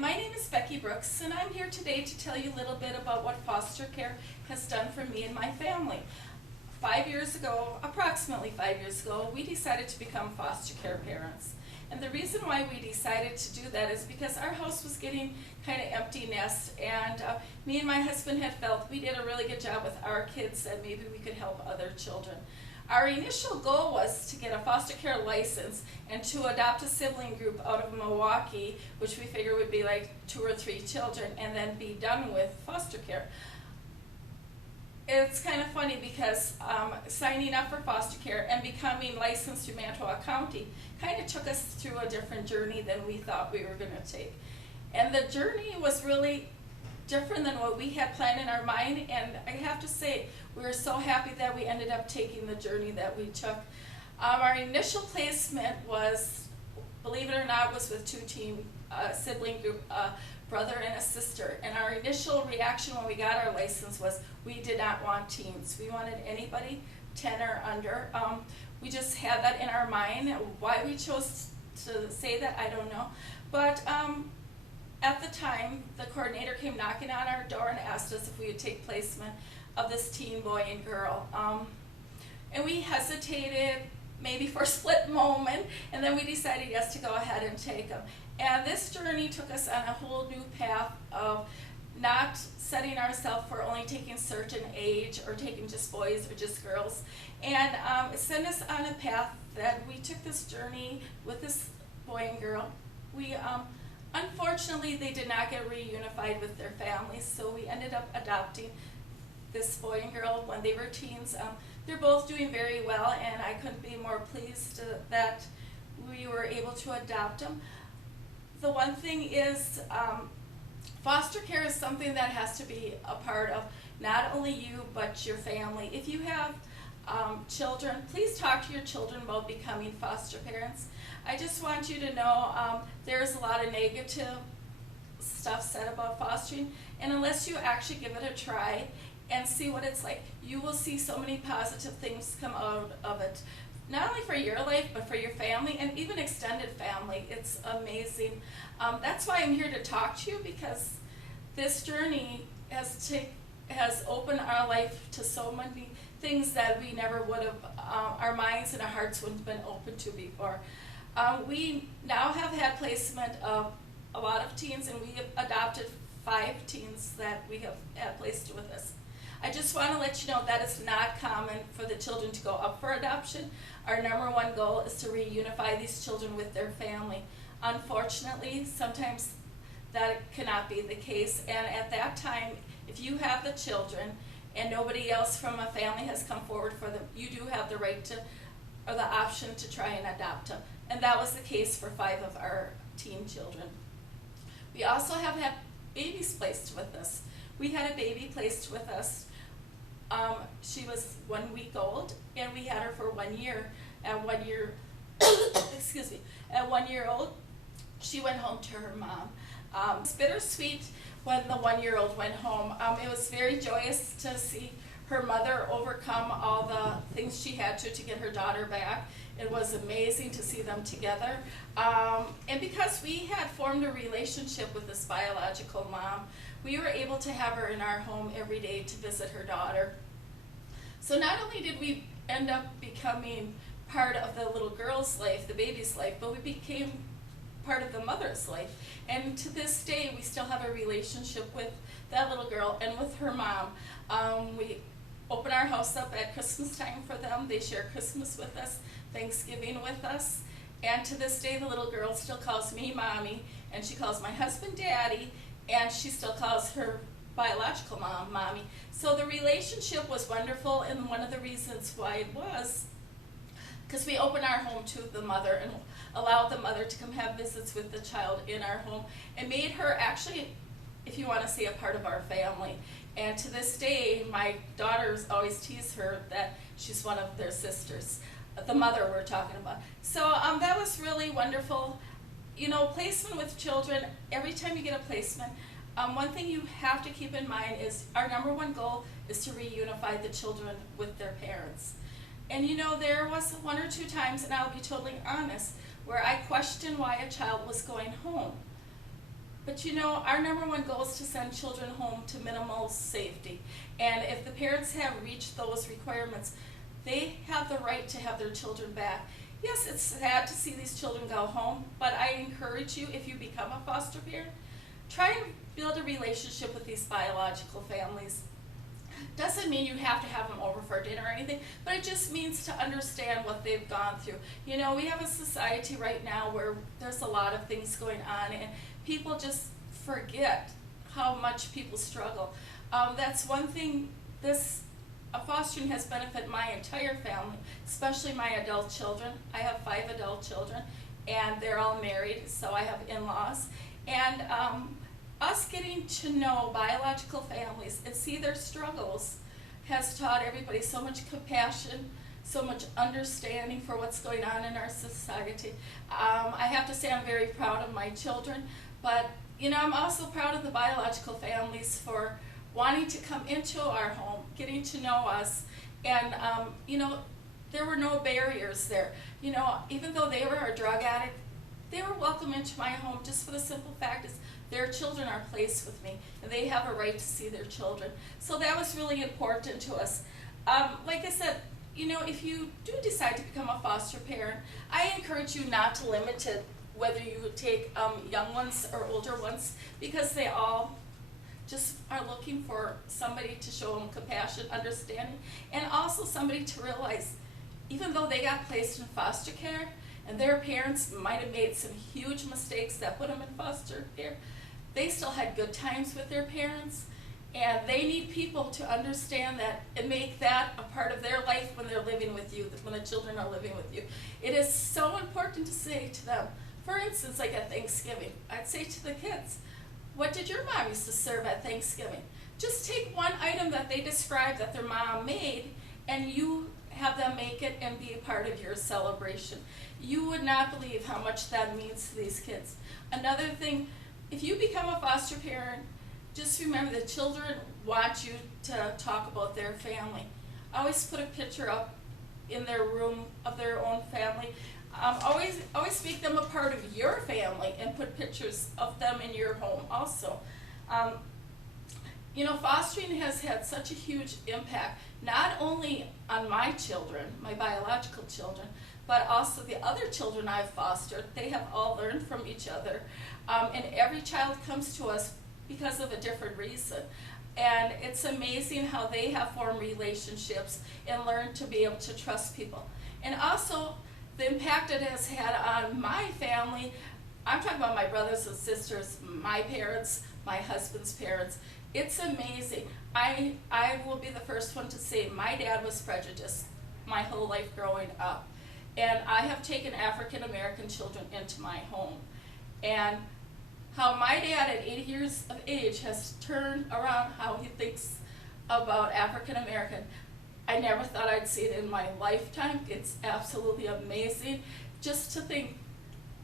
my name is Becky Brooks, and I'm here today to tell you a little bit about what foster care has done for me and my family. 5 years ago, approximately 5 years ago, we decided to become foster care parents. And the reason why we decided to do that is because our house was getting kind of empty nest, and me and my husband had felt we did a really good job with our kids and maybe we could help other children. Our initial goal was to get a foster care license and to adopt a sibling group out of Milwaukee, which we figured would be like 2 or 3 children, and then be done with foster care. It's kind of funny because signing up for foster care and becoming licensed through Manitowoc County kind of took us through a different journey than we thought we were going to take. And the journey was really different than what we had planned in our mind, and I have to say, we were so happy that we ended up taking the journey that we took. Our initial placement was, believe it or not, was with 2 teen sibling group, brother and a sister. And our initial reaction when we got our license was we did not want teens. We wanted anybody 10 or under. We just had that in our mind. Why we chose to say that, I don't know. But at the time, the coordinator came knocking on our door and asked us if we would take placement of this teen boy and girl. And we hesitated maybe for a split moment, and then we decided yes to go ahead and take them. And this journey took us on a whole new path of not setting ourselves for only taking certain age or taking just boys or just girls. And it sent us on a path that we took this journey with this boy and girl. We unfortunately, they did not get reunified with their families, so we ended up adopting this boy and girl when they were teens. They're both doing very well, and I couldn't be more pleased that we were able to adopt them. The one thing is, foster care is something that has to be a part of not only you, but your family. If you have children, please talk to your children about becoming foster parents. I just want you to know there's a lot of negative stuff said about fostering, and unless you actually give it a try and see what it's like, you will see so many positive things come out of it. Not only for your life, but for your family and even extended family. It's amazing. That's why I'm here to talk to you, because this journey has opened our life to so many things that we never would have, our minds and our hearts wouldn't have been open to before. We now have had placement of a lot of teens, and we have adopted 5 teens that we have had placed with us. I just want to let you know that it's not common for the children to go up for adoption. Our number one goal is to reunify these children with their family. Unfortunately, sometimes that cannot be the case, and at that time, if you have the children and nobody else from a family has come forward for them, you do have the right to, or the option to try and adopt them. And that was the case for 5 of our teen children. We also have had babies placed with us. We had a baby placed with us. She was 1 week old, and we had her for 1 year. At 1 year, excuse me, at 1 year old, she went home to her mom. It was bittersweet when the 1-year-old went home. It was very joyous to see her mother overcome all the things she had to get her daughter back. It was amazing to see them together. And because we had formed a relationship with this biological mom, we were able to have her in our home every day to visit her daughter. So not only did we end up becoming part of the little girl's life, the baby's life, but we became part of the mother's life. And to this day, we still have a relationship with that little girl and with her mom. We open our house up at Christmas time for them. They share Christmas with us, Thanksgiving with us. And to this day, the little girl still calls me Mommy, and she calls my husband Daddy, and she still calls her biological mom Mommy. So the relationship was wonderful, and one of the reasons why it was because we opened our home to the mother and allowed the mother to come have visits with the child in our home, and made her actually, if you want to say, a part of our family. And to this day, my daughters always tease her that she's one of their sisters, the mother we're talking about. So that was really wonderful. You know, placement with children, every time you get a placement, one thing you have to keep in mind is our number one goal is to reunify the children with their parents. And you know, there was 1 or 2 times, and I'll be totally honest, where I questioned why a child was going home. But our number one goal is to send children home to minimal safety. And if the parents have reached those requirements, they have the right to have their children back. Yes, it's sad to see these children go home, but I encourage you, if you become a foster parent, try and build a relationship with these biological families. Doesn't mean you have to have them over for dinner or anything, but it just means to understand what they've gone through. We have a society right now where there's a lot of things going on, and people just forget how much people struggle. That's one thing fostering has benefited my entire family, especially my adult children. I have 5 adult children, and they're all married, so I have in-laws. And us getting to know biological families and see their struggles has taught everybody so much compassion, so much understanding for what's going on in our society. I have to say I'm very proud of my children, but I'm also proud of the biological families for wanting to come into our home, getting to know us, and there were no barriers there. Even though they were a drug addict, they were welcome into my home just for the simple fact is their children are placed with me, and they have a right to see their children. So that was really important to us. Like I said, if you do decide to become a foster parent, I encourage you not to limit it whether you take young ones or older ones, because they all just are looking for somebody to show them compassion, understanding, and also somebody to realize, even though they got placed in foster care, and their parents might have made some huge mistakes that put them in foster care, they still had good times with their parents, and they need people to understand that and make that a part of their life when they're living with you, when the children are living with you. It is so important to say to them, for instance, like at Thanksgiving, I'd say to the kids, what did your mom used to serve at Thanksgiving? Just take one item that they described that their mom made, and you have them make it and be a part of your celebration. You would not believe how much that means to these kids. Another thing, if you become a foster parent, just remember the children want you to talk about their family. Always put a picture up in their room of their own family. Always make them a part of your family and put pictures of them in your home also. Fostering has had such a huge impact, not only on my children, my biological children, but also the other children I've fostered. They have all learned from each other. And every child comes to us because of a different reason. And it's amazing how they have formed relationships and learned to be able to trust people. And also, the impact it has had on my family, I'm talking about my brothers and sisters, my parents, my husband's parents. It's amazing. I will be the first one to say my dad was prejudiced my whole life growing up. And I have taken African American children into my home. And how my dad at 80 years of age has turned around how he thinks about African American. I never thought I'd see it in my lifetime. It's absolutely amazing just to think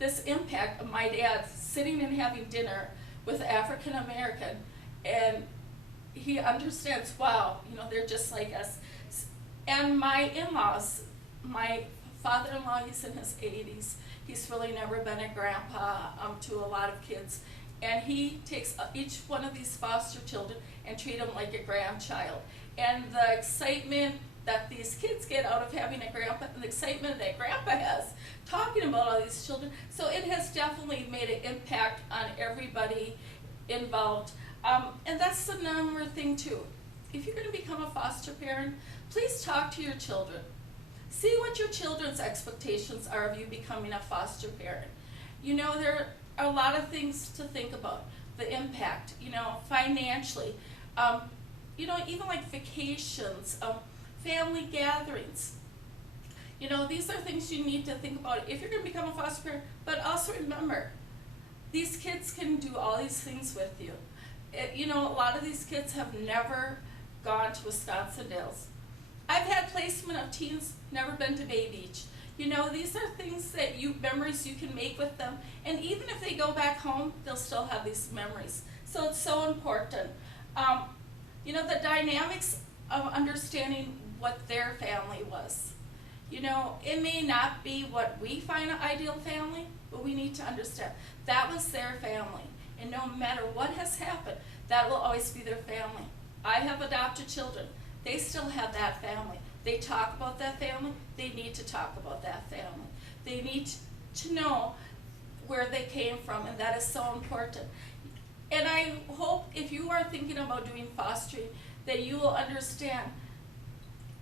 this impact of my dad sitting and having dinner with African American, and he understands, wow, they're just like us. And my in-laws, my father-in-law, he's in his 80s. He's really never been a grandpa to a lot of kids. And he takes each one of these foster children and treat them like a grandchild. And the excitement that these kids get out of having a grandpa, and the excitement that grandpa has talking about all these children. So it has definitely made an impact on everybody involved. And that's the number thing too. If you're going to become a foster parent, please talk to your children. See what your children's expectations are of you becoming a foster parent. There are a lot of things to think about. The impact, financially, even like vacations, family gatherings. These are things you need to think about if you're going to become a foster parent, but also remember, these kids can do all these things with you. A lot of these kids have never gone to Wisconsin Dells. I've had placement of teens, never been to Bay Beach. These are things that memories you can make with them, and even if they go back home, they'll still have these memories. So it's so important. The dynamics of understanding what their family was. It may not be what we find an ideal family, but we need to understand that was their family. And no matter what has happened, that will always be their family. I have adopted children. They still have that family. They talk about that family. They need to talk about that family. They need to know where they came from, and that is so important. And I hope if you are thinking about doing fostering, that you will understand,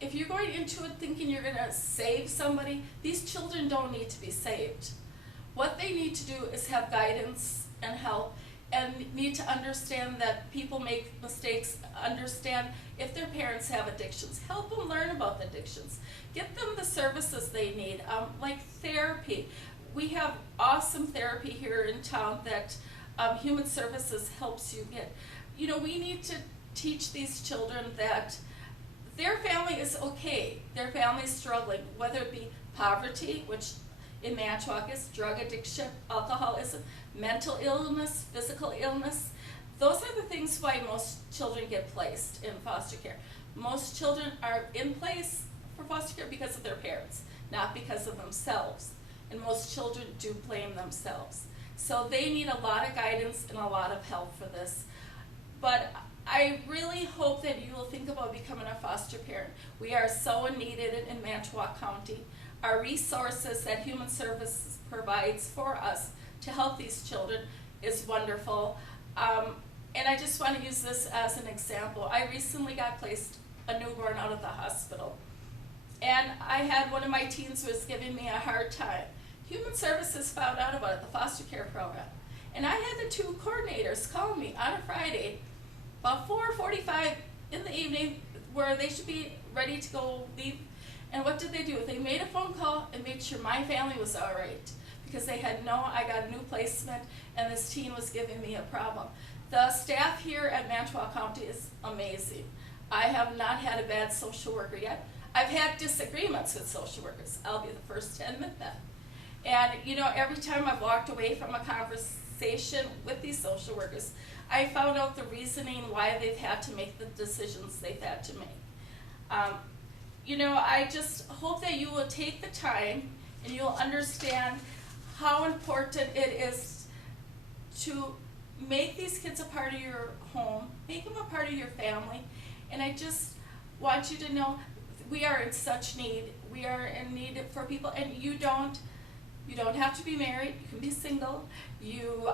if you're going into it thinking you're going to save somebody, these children don't need to be saved. What they need to do is have guidance and help, and need to understand that people make mistakes, understand if their parents have addictions, help them learn about the addictions, get them the services they need, like therapy. We have awesome therapy here in town that Human Services helps you get. You know, we need to teach these children that their family is okay, their family is struggling, whether it be poverty, which in Manitowoc is drug addiction, alcoholism, mental illness, physical illness. Those are the things why most children get placed in foster care. Most children are in place for foster care because of their parents, not because of themselves. And most children do blame themselves. So they need a lot of guidance and a lot of help for this. But I really hope that you will think about becoming a foster parent. We are so needed in Manitowoc County. Our resources that Human Services provides for us to help these children is wonderful. And I just want to use this as an example. I recently got placed a newborn out of the hospital. And I had one of my teens who was giving me a hard time. Human Services found out about it, the foster care program. And I had the two coordinators call me on a Friday, about 4:45 in the evening, where they should be ready to go leave. And what did they do? They made a phone call and made sure my family was all right, because they had known I got a new placement and this teen was giving me a problem. The staff here at Manitowoc County is amazing. I have not had a bad social worker yet. I've had disagreements with social workers. I'll be the first to admit that. And you know, every time I've walked away from a conversation with these social workers, I found out the reasoning why they've had to make the decisions they've had to make. You know, I just hope that you will take the time and you'll understand how important it is to make these kids a part of your home, make them a part of your family. And I just want you to know we are in such need. We are in need for people, and you don't have to be married. You can be single. You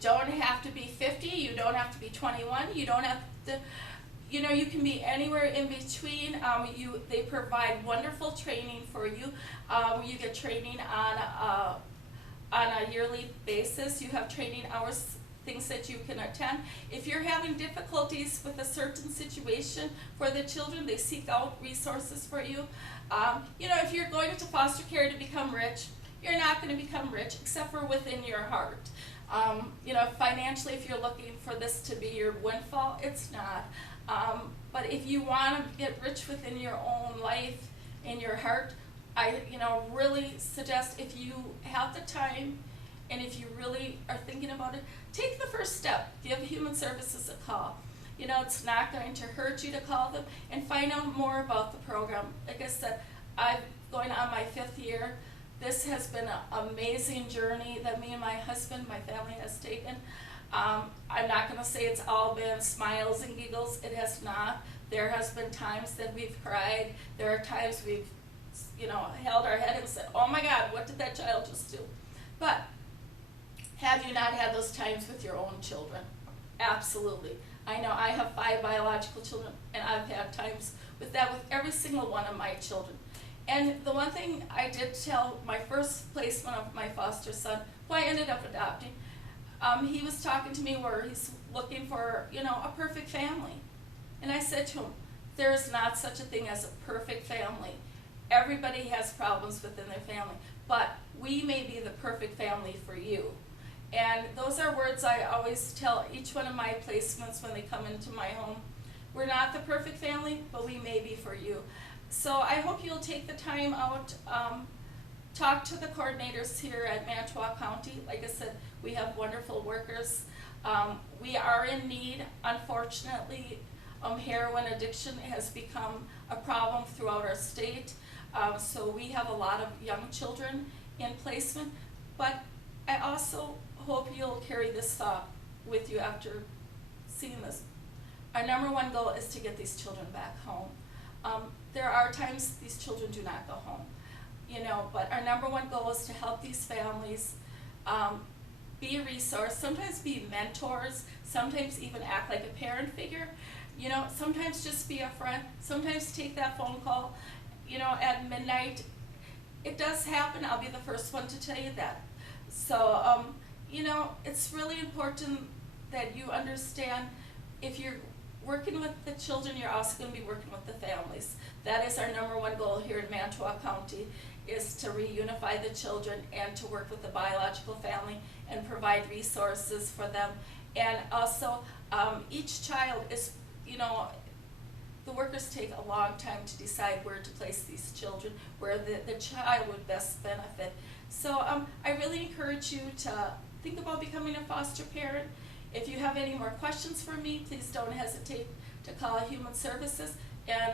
don't have to be 50. You don't have to be 21. You don't have to. You know, you can be anywhere in between. They provide wonderful training for you. You get training on a yearly basis. You have training hours, things that you can attend. If you're having difficulties with a certain situation for the children, they seek out resources for you. You know, if you're going into foster care to become rich, you're not going to become rich except for within your heart. You know, financially, if you're looking for this to be your windfall, it's not. But if you want to get rich within your own life, in your heart, I really suggest, if you have the time and if you really are thinking about it, take the first step. Give Human Services a call. You know, it's not going to hurt you to call them and find out more about the program. Like I said, I'm going on my 5th year. This has been an amazing journey that me and my husband, my family has taken. I'm not going to say it's all been smiles and giggles. It has not. There has been times that we've cried. There are times we've, held our head and said, oh my God, what did that child just do? But have you not had those times with your own children? Absolutely. I know I have 5 biological children, and I've had times with that with every single one of my children. And the one thing I did tell my first placement of my foster son, who I ended up adopting, he was talking to me where he's looking for, a perfect family. And I said to him, there is not such a thing as a perfect family. Everybody has problems within their family, but we may be the perfect family for you. And those are words I always tell each one of my placements when they come into my home. We're not the perfect family, but we may be for you. So I hope you'll take the time out, talk to the coordinators here at Manitowoc County. Like I said, we have wonderful workers. We are in need, unfortunately. Heroin addiction has become a problem throughout our state. So we have a lot of young children in placement, but I also hope you'll carry this thought with you after seeing this. Our number one goal is to get these children back home. There are times these children do not go home, but our number one goal is to help these families, be a resource, sometimes be mentors, sometimes even act like a parent figure, sometimes just be a friend, sometimes take that phone call, at midnight. It does happen, I'll be the first one to tell you that. So, it's really important that you understand, if you're working with the children, you're also going to be working with the families. That is our number one goal here in Manitowoc County, is to reunify the children and to work with the biological family and provide resources for them. And also, each child is, the workers take a long time to decide where to place these children, where the child would best benefit. So I really encourage you to think about becoming a foster parent. If you have any more questions for me, please don't hesitate to call Human Services, and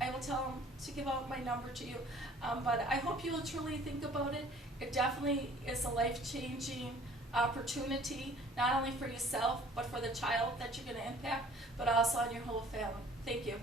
I will tell them to give out my number to you. But I hope you will truly think about it. It definitely is a life-changing opportunity, not only for yourself, but for the child that you're going to impact, but also on your whole family. Thank you.